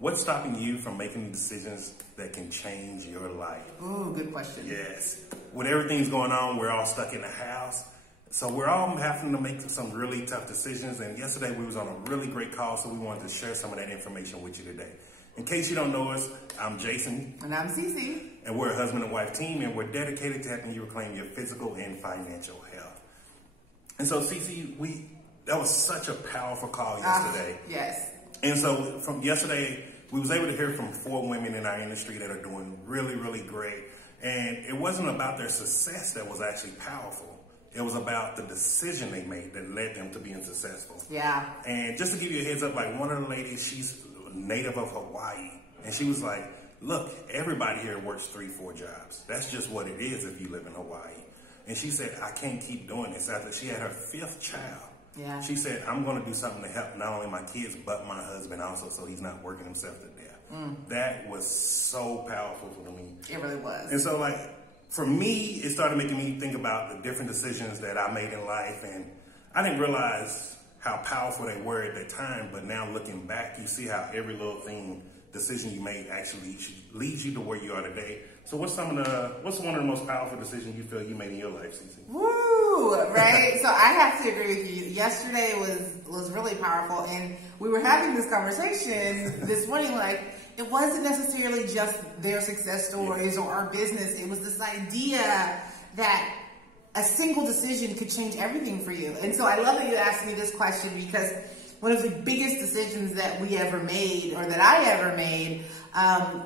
what's stopping you from making decisions that can change your life? Ooh, good question. Yes. When everything's going on, we're all stuck in the house. So we're all having to make some really tough decisions. And yesterday we was on a really great call, so we wanted to share some of that information with you today. In case you don't know us, I'm Jason. And I'm Cici. And we're a husband and wife team, and we're dedicated to helping you reclaim your physical and financial health. And so, Cici, that was such a powerful call yesterday. Yes. And so from yesterday, we was able to hear from 4 women in our industry that are doing really, really great. And it wasn't about their success that was actually powerful. It was about the decision they made that led them to being successful. Yeah. And just to give you a heads up, like one of the ladies, she's native of Hawaii. And she was like, look, everybody here works 3-4 jobs. That's just what it is if you live in Hawaii. And she said, I can't keep doing this. After she had her 5th child, yeah, she said, I'm going to do something to help not only my kids, but my husband also, so he's not working himself to death. That was so powerful for me. It really was. And so, like, for me, it started making me think about the different decisions that I made in life. And I didn't realize how powerful they were at that time. But now looking back, you see how every little decision you made actually leads you to where you are today. So what's one of the most powerful decisions you feel you made in your life, Cici? Woo, right? So I have to agree with you. Yesterday was really powerful. And we were having this conversation this morning, like, it wasn't necessarily just their success stories or our business. It was this idea that a single decision could change everything for you. And so I love that you asked me this question, because one of the biggest decisions that we ever made, or that I ever made,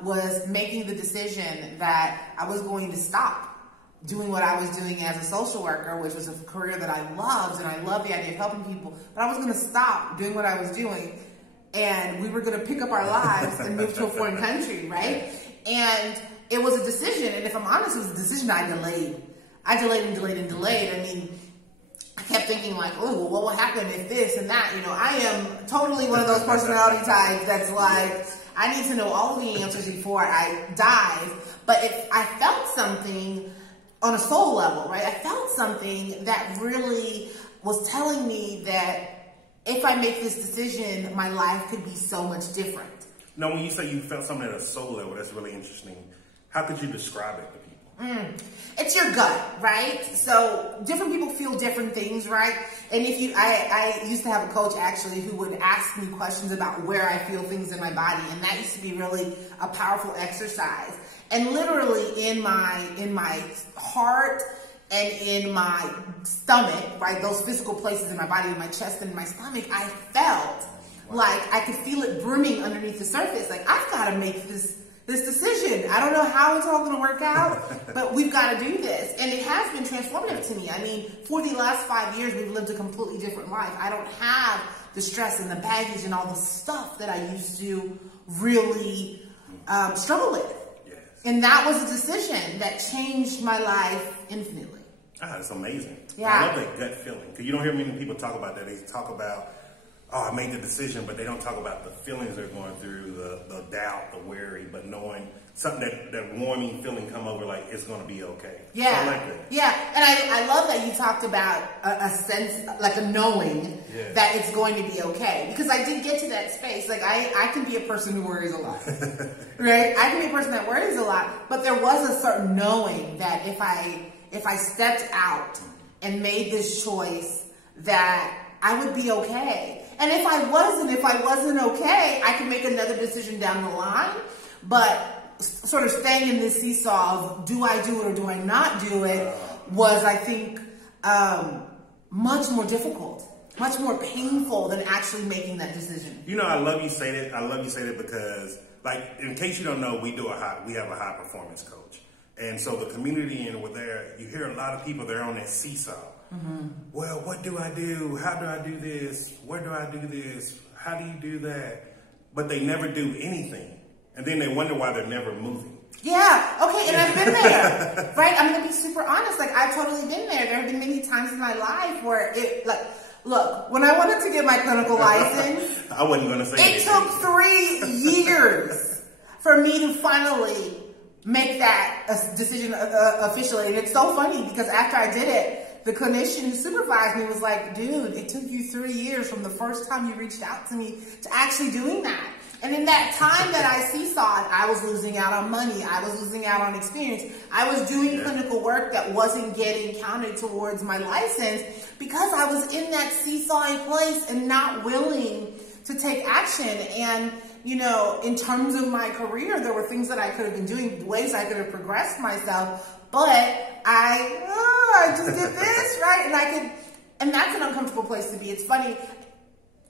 was making the decision that I was going to stop doing what I was doing as a social worker, which was a career that I loved, and I love the idea of helping people. But I was going to stop doing what I was doing, and we were going to pick up our lives and move to a foreign country, right? And it was a decision, and if I'm honest, it was a decision I delayed. I delayed and delayed and delayed. I mean, I kept thinking like, oh, well, what will happen if this and that? You know, I am totally one of those personality types that's like, I need to know all of the answers before I dive. But if I felt something on a soul level, right? I felt something that really was telling me that if I make this decision, my life could be so much different. Now, when you say you felt something at a soul level, that's really interesting. How could you describe it to people? It's your gut, right? So different people feel different things, right? And I used to have a coach actually who would ask me questions about where I feel things in my body, and that used to be really a powerful exercise. And literally in my heart and in my stomach, right, those physical places in my body, in my chest and in my stomach, I felt like I could feel it brimming underneath the surface. Like, I've got to make this decision. I don't know how it's all going to work out, but we've got to do this. And it has been transformative to me. I mean, for the last 5 years, we've lived a completely different life. I don't have the stress and the baggage and all the stuff that I used to really struggle with. Yes. And that was a decision that changed my life infinitely. Ah, it's amazing. Yeah. I love that gut feeling, because you don't hear many people talk about that. They talk about, oh, I made the decision, but they don't talk about the feelings they're going through, the doubt, the worry, but knowing something, that warming feeling come over, like it's going to be okay. Yeah. So I like that. Yeah. And I love that you talked about a sense, like a knowing that it's going to be okay. Because I did get to that space. Like, I can be a person who worries a lot. Right? I can be a person that worries a lot. But there was a certain knowing that if I stepped out and made this choice, that I would be okay. And if I wasn't okay, I could make another decision down the line. But sort of staying in this seesaw of, do I do it or do I not do it, was, I think, much more difficult, much more painful than actually making that decision. You know, I love you say that. I love you say that because, like, in case you don't know, we have a high performance coach. And so the community, and with there, you hear a lot of people, they're on that seesaw. Well, what do I do? How do I do this? Where do I do this? How do you do that? But they never do anything. And then they wonder why they're never moving. Yeah, okay, and I've been there, right? I'm gonna be super honest, like, I've totally been there. There have been many times in my life where it, like, look, when I wanted to get my clinical license, I wasn't gonna say it took 3 years for me to finally make that decision officially. And it's so funny because after I did it, the clinician who supervised me was like, dude, it took you 3 years from the first time you reached out to me to actually doing that. And in that time that I seesawed, I was losing out on money. I was losing out on experience. I was doing clinical work that wasn't getting counted towards my license because I was in that seesawing place and not willing to take action. And, you know, in terms of my career, there were things that I could have been doing, ways I could have progressed myself, but I just did this, right? And that's an uncomfortable place to be. It's funny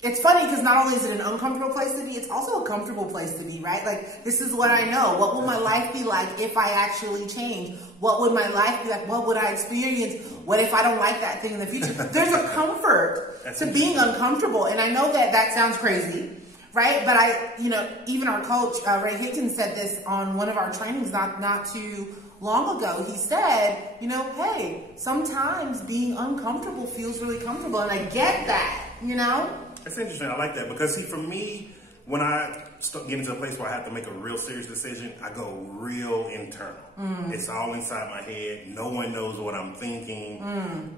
because not only is it an uncomfortable place to be, it's also a comfortable place to be, right? Like, this is what I know. What will my life be like if I actually change? What would my life be like? What would I experience? What if I don't like that thing in the future? There's a comfort to being uncomfortable. And I know that sounds crazy, right? But even our coach, Ray Higgins, said this on one of our trainings not too long ago. He said, hey, sometimes being uncomfortable feels really comfortable. And I get that, It's interesting. I like that because, see, for me, when I get into a place where I have to make a real serious decision, I go real internal. It's all inside my head. No one knows what I'm thinking.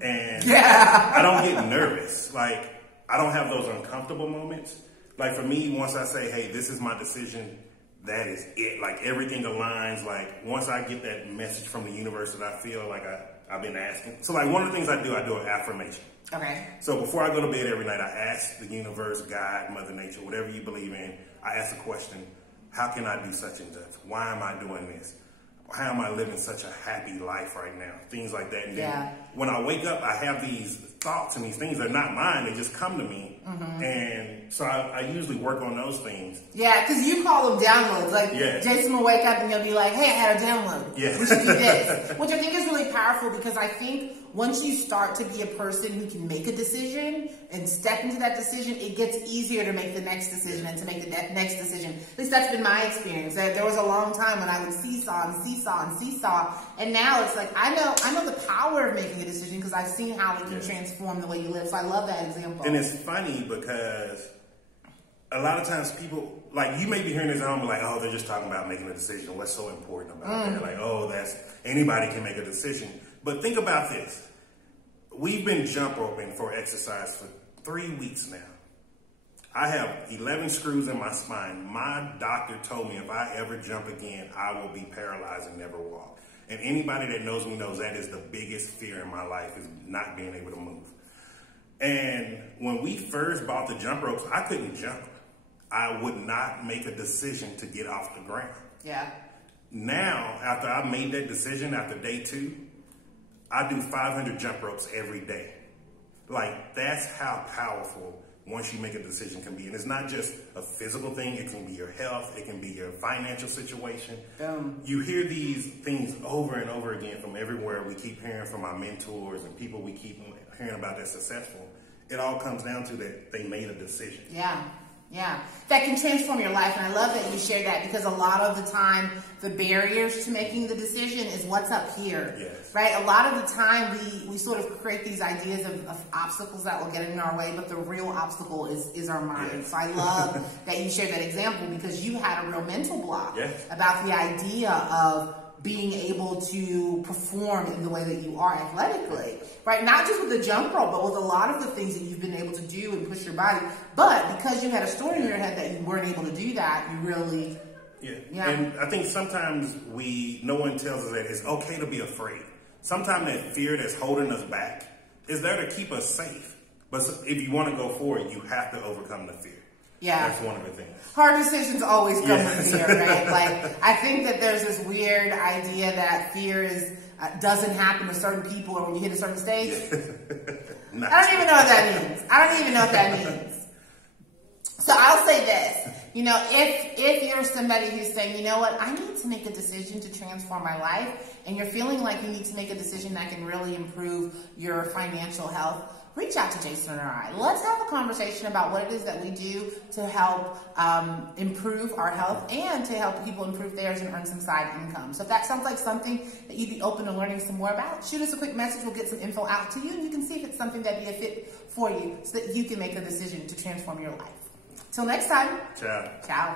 And I don't get nervous. Like, I don't have those uncomfortable moments. Like, for me, once I say, hey, this is my decision, that is it. Like, everything aligns. Like, once I get that message from the universe that I feel like I've been asking. So, like, one of the things I do an affirmation. Okay. So before I go to bed every night, I ask the universe, God, Mother Nature, whatever you believe in, I ask the question, how can I do such and such? Why am I doing this? How am I living such a happy life right now? Things like that. And then when I wake up, I have these thoughts and these things that are not mine. They just come to me. And so I usually work on those things. Yeah, because you call them downloads. Like, Jason will wake up and you'll be like, hey, I had a download. Yeah. We should do this. Which I think is really powerful because I think once you start to be a person who can make a decision and step into that decision, it gets easier to make the next decision and to make the next decision. At least that's been my experience. There was a long time when I would seesaw and seesaw and seesaw. And now it's like, I know the power of making a decision because I've seen how it can transform the way you live. So I love that example. And it's funny because a lot of times people, like, you may be hearing this at home, like, oh, they're just talking about making a decision. What's so important about that? Like, oh, anybody can make a decision. But think about this. We've been jump roping for exercise for 3 weeks now. I have 11 screws in my spine. My doctor told me if I ever jump again, I will be paralyzed and never walk. And anybody that knows me knows that is the biggest fear in my life, is not being able to move. And when we first bought the jump ropes, I couldn't jump. I would not make a decision to get off the ground. Yeah. Now, after I made that decision after day 2, I do 500 jump ropes every day. Like, that's how powerful once you make a decision can be. And it's not just a physical thing. It can be your health. It can be your financial situation. You hear these things over and over again from everywhere. We keep hearing from our mentors and people we keep hearing about that's successful. It all comes down to that they made a decision. Yeah, that can transform your life. And I love that you shared that because a lot of the time, the barriers to making the decision is what's up here, right? A lot of the time, we sort of create these ideas of obstacles that will get in our way, but the real obstacle is our mind. So I love that you shared that example because you had a real mental block about the idea of being able to perform in the way that you are athletically, right? Not just with the jump rope, but with a lot of the things that you've been able to do and push your body. But because you had a story in your head that you weren't able to do that, you really... And I think sometimes no one tells us that it's okay to be afraid. Sometimes that fear that's holding us back is there to keep us safe. But if you want to go forward, you have to overcome the fear. That's one of the things. Hard decisions always come with fear, right? Like, I think that there's this weird idea that fear doesn't happen to certain people or when you hit a certain stage. I don't even know what that means. So I'll say this, if you're somebody who's saying, you know what, I need to make a decision to transform my life, and you're feeling like you need to make a decision that can really improve your financial health, reach out to Jason and I. Let's have a conversation about what it is that we do to help improve our health and to help people improve theirs and earn some side income. So if that sounds like something that you'd be open to learning some more about, shoot us a quick message. We'll get some info out to you, and you can see if it's something that'd be a fit for you so that you can make a decision to transform your life. Till next time. Ciao. Ciao.